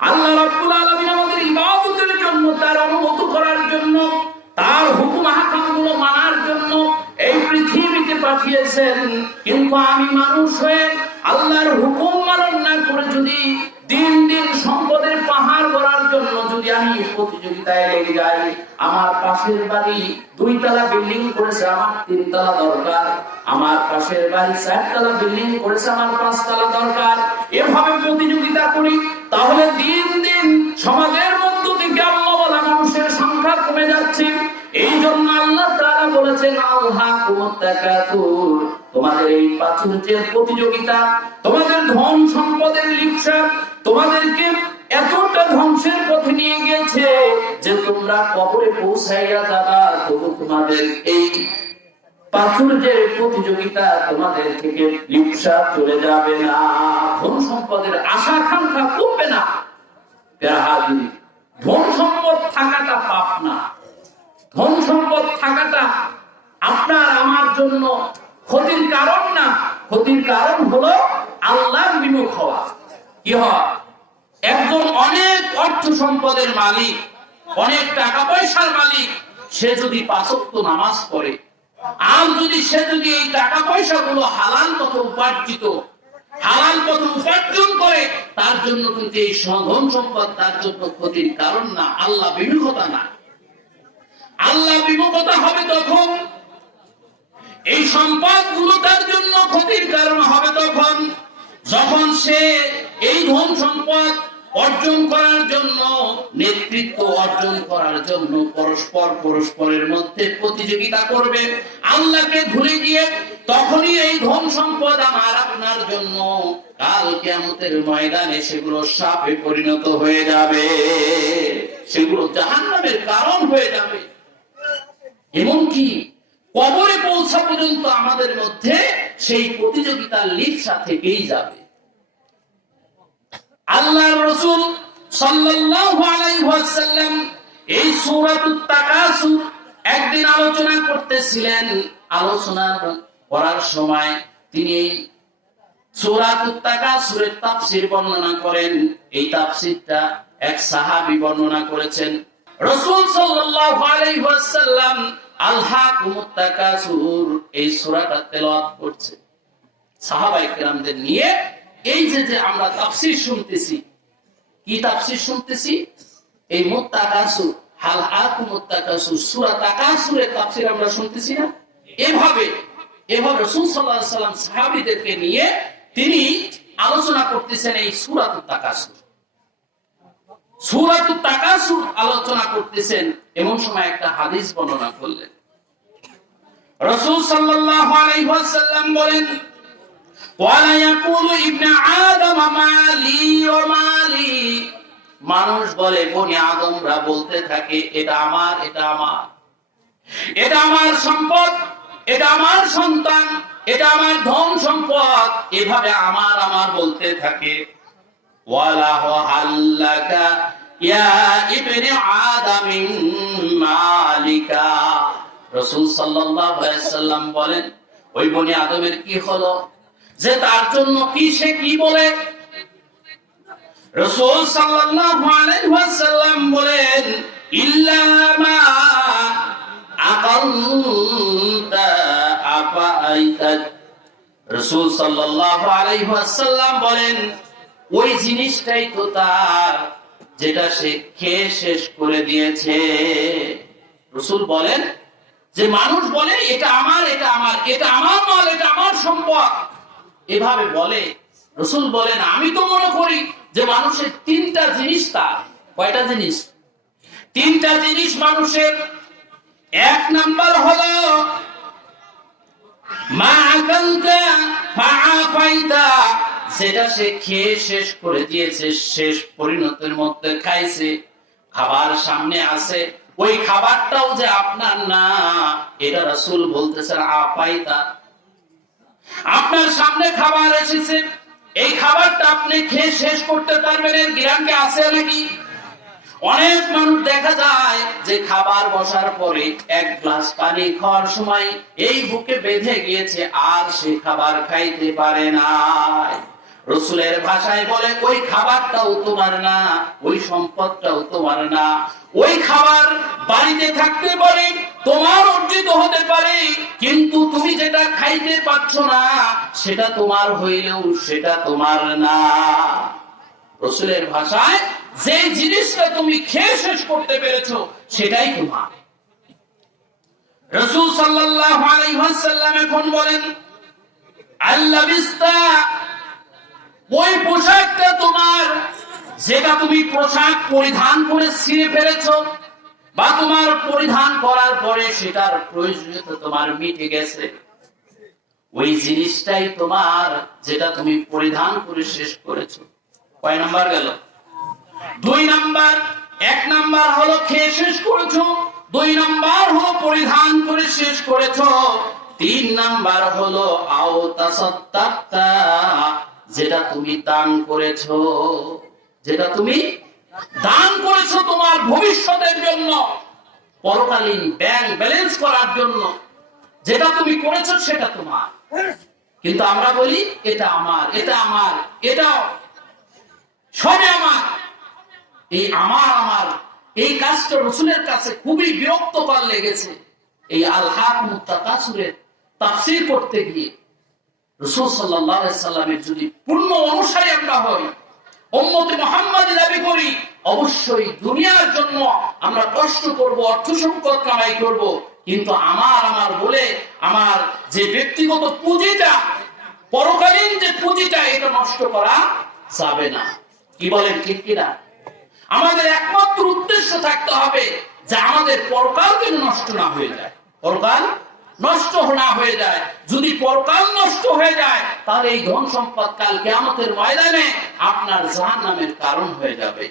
আল্লাহ রাব্বুল আলামিন আমাদের ইবাদতের জন্য, তার অনুমতি করার জন্য, তার হুকুম আহকামগুলো মানার জন্য এই পৃথিবীতে পাঠিয়েছেন। কিন্তু আমি মানুষ হয়ে আল্লাহর হুকুম পালন না করে যদি দিন দিন সম্পদের পাহাড় গড়ার জন্য যদি আমি প্রতিযোগিতায় লেগে যাই, আমার পাশের বাড়ি 2 তলা বিল্ডিং করেছে, আমার 3 তলা দরকার, আমার পাশের বাড়ি 4 তলা বিল্ডিং করেছে, আমার 5 তলা দরকার, এভাবে প্রতিযোগিতা করি, তাহলে দিন দিন সমাজের মধ্য থেকে আল্লাহ বলা মানুষের সংখ্যা কমে যাচ্ছে। এই জন্য আল্লাহ তাআলা বলেছেন, আল্লাকুমুত তাকাতুর, তোমাদের এই প্রাচুর্যের প্রতিযোগিতা, তোমাদের ধন সম্পদের লিপ্সা তোমাদেরকে এতটা ধ্বংসের পথে নিয়ে গেছে যে তোমরা কবরে পৌঁছাইয়া যাবা, তবু তোমাদের এই প্রাচুর্যের প্রতিযোগিতা তোমাদের থেকে লিপ্সা চলে যাবে না, ধন সম্পদের আশা আকাঙ্ক্ষা কমবে না। ধন সম্পদ থাকাটা পাপ না, ধন সম্পদ থাকাটা আপনার আমার জন্য ক্ষতির কারণ না, ক্ষতির কারণ হলো আল্লাহর বিমুখ হওয়া। কি হয়, একজন অনেক অর্থ সম্পদের মালিক, অনেক টাকা পয়সার মালিক, সে যদি 5 ওয়াক্ত নামাজ পড়ে, আর সে যদি এই টাকা পয়সা গুলো হালাল পথে উপার্জিত, হালাল পথে উপার্জন করে, তার জন্য কিন্তু এই ধন সম্পদ তার জন্য ক্ষতির কারণ না, আল্লাহ বিমুখতা না। আল্লাহ বিমুখতা হবে তখন, এই সম্পদ গুলো তার জন্য ক্ষতির কারণ হবে তখন, যখন সে এই ধন সম্পদ অর্জন করার জন্য, নেতৃত্ব অর্জন করার জন্য পরস্পরের মধ্যে প্রতিযোগিতা করবে, আল্লাহকে ভুলে গিয়ে, তখনই এই ধন সম্পদ আমার আপনার জন্য কাল কিয়ামতের ময়দানে সেগুলো শাপে পরিণত হয়ে যাবে, সেগুলো জাহান্নামের কারণ হয়ে যাবে। এমনকি কবরে পৌঁছা পর্যন্ত আমাদের মধ্যে সেই প্রতিযোগিতার লিপ্সা থেকেই যাবে। আল্লাহর রাসূল সাল্লাল্লাহু আলাইহি ওয়াসাল্লাম এই সূরাতুত তাকাসুর একদিন আলোচনা করতেছিলেন। আলোচনা করার সময় তিনি এই সূরাতুত তাকাসুরের তাফসীর বর্ণনা করেন। এই তাফসীরটা এক সাহাবী বর্ণনা করেছেন। রাসূল সাল্লাল্লাহু আলাইহি ওয়াসাল্লাম আলহাকুমুত তাকাসুর এই সূরাটা তেলাওয়াত করছে সাহাবায়ে কেরামদের নিয়ে। এই যে আমরা তাফসীর শুনতেছি, কি তাফসীর শুনতেছি? এই মুত্তাকাসুর, হালহাকুমুত তাকাসুর, সূরা তাকাসুরের তাফসীর আমরা শুনতেছি না? এভাবে রাসূল সাল্লাল্লাহু আলাইহি ওয়াসাল্লাম সাহাবীদেরকে নিয়ে তিনি আলোচনা করতেছেন এই সূরাতুত তাকাসুর। সূরাতুত তাকাসুর আলোচনা করতেছেন, এমন সময় একটা হাদিস বর্ণনা করলেন। রাসূল সাল্লাল্লাহু আলাইহি ওয়াসাল্লাম বলেন, ওয়ালা ইয়াকুলু ইবনে আদম মালি ওয়া মালি, মানুষ বলে, বনি আদমরা বলতে থাকে, এটা আমার, এটা আমার, এটা আমার সম্পদ, এটা আমার সন্তান, এটা আমার ধন সম্পদ, এভাবে আমার আমার বলতে থাকে। ওয়ালা হাল্লাকা ইয়া ইবনে আদম মালিকা, রাসূল সাল্লাল্লাহু আলাইহি ওয়াসাল্লাম বলেন, ওই বনি আদমের কি হলো যে তার জন্য কি সে কি বলে? রাসূল সাল্লাল্লাহু আলাইহি ওয়াসাল্লাম বলেন, ইল্লা মা আকালতা আফাইতা, রাসূল সাল্লাল্লাহু আলাইহি ওয়াসাল্লাম বলেন, ওই জিনিসটাই তো তার যেটা সে খেয়ে শেষ করে দিয়েছে। রাসূল বলেন যে মানুষ বলে, এটা আমার, এটা আমার, এটা আমার মাল, এটা আমার সম্পদ, এভাবে বলে। রাসূল বলেন, আমি তো মনে করি যে মানুষের 3টা জিনিস তার। কয়টা জিনিস? 3টা জিনিস মানুষের। 1 নাম্বার হলো মা আকালতা ফাআফাইতা, যেটা সে খেয়ে শেষ করে দিয়েছে, শেষ পরিণতির মধ্যে খাইছে, খাবার সামনে আছে, ওই খাবারটাও যে আপনার না, এটা রাসূল বলতেছেন আফাইতা। আপনার সামনে খাবার এসেছে, এই খাবারটা আপনি খেয়ে শেষ করতে পারবেন, এর গ্রান্টি আছে নাকি? অনেক মানুষ দেখা যায় যে খাবার বসার পরে 1 গ্লাস পানি খাওয়ার সময় এই বুকে বেঁধে গিয়েছে, আর সে খাবার খাইতে পারে না। রাসূলের ভাষায় বলে ওই খাবারটাও তোমার না, ওই সম্পদটাও তোমার না। ওই খাবার বাড়িতে থাকতে পারে, তোমার অর্জিত হতে পারে, কিন্তু তুমি যেটা খাইতে পাচ্ছ না সেটা তোমার হইলেও সেটা তোমার না। রাসূলের ভাষায় যে জিনিসটা তুমি খেয়ে শেষ করতে পেরেছো সেটাই তোমার। রাসূল সাল্লাল্লাহু আলাইহি ওয়াসাল্লাম এখন বলেন, আল্লাহ বিস্তা, ওই পোশাকটা তোমার যেটা তুমি পোশাক পরিধান করে ছিঁড়ে ফেলেছো, বা তোমার পরিধান করার পরে সেটার প্রয়োজনীয়তা তোমার মিটে গেছে, ওই জিনিসটাই তোমার যেটা তুমি পরিধান করে শেষ করেছো। কয় নাম্বার গেল? 2 নাম্বার। 1 নাম্বার হলো খেয়ে শেষ করেছো, 2 নাম্বার হলো পরিধান করে শেষ করেছো, 3 নাম্বার হলো আও তাসাদ্দাক্তা, যেটা তুমি দান করেছো, যেটা তুমি দান করেছো তোমার ভবিষ্যতের জন্য, পরকালীন ব্যাংক ব্যালেন্স করার জন্য। যেটা তুমি করেছো সেটা তোমার। কিন্তু আমরা বলি এটা আমার, এটা আমার, এটা সব আমার। এই আমার এই কাজটা রাসূলের কাছে খুবই বিরক্তকর লেগেছে। এই আল হাকুমুত তাকাসুরের তাফসীর করতে গিয়ে রাসূল সাল্লাল্লাহু আলাইহি সাল্লামের যদি পূর্ণ অনুসারী আমরা হই, উম্মতে মুহাম্মাদি দাবি করি, অবশ্যই দুনিয়ার জন্য আমরা কষ্ট করব, অর্থ সম্পদ কামাই করব, কিন্তু আমার বলে আমার যে ব্যক্তিগত পুঁজিটা, পরকালীন যে পুঁজিটা, এটা নষ্ট করা যাবে না। কি বলেন, ঠিক কিনা? আমাদের একমাত্র উদ্দেশ্য থাকতে হবে যে আমাদের পরকাল যেন নষ্ট না হয়ে যায়, পরকাল নষ্ট না হয়ে যায়। যদি পরকাল নষ্ট হয়ে যায় তাহলে এই ধন সম্পদ কাল কিয়ামতের ময়দানে আপনার জাহান্নামের কারণ হয়ে যাবে।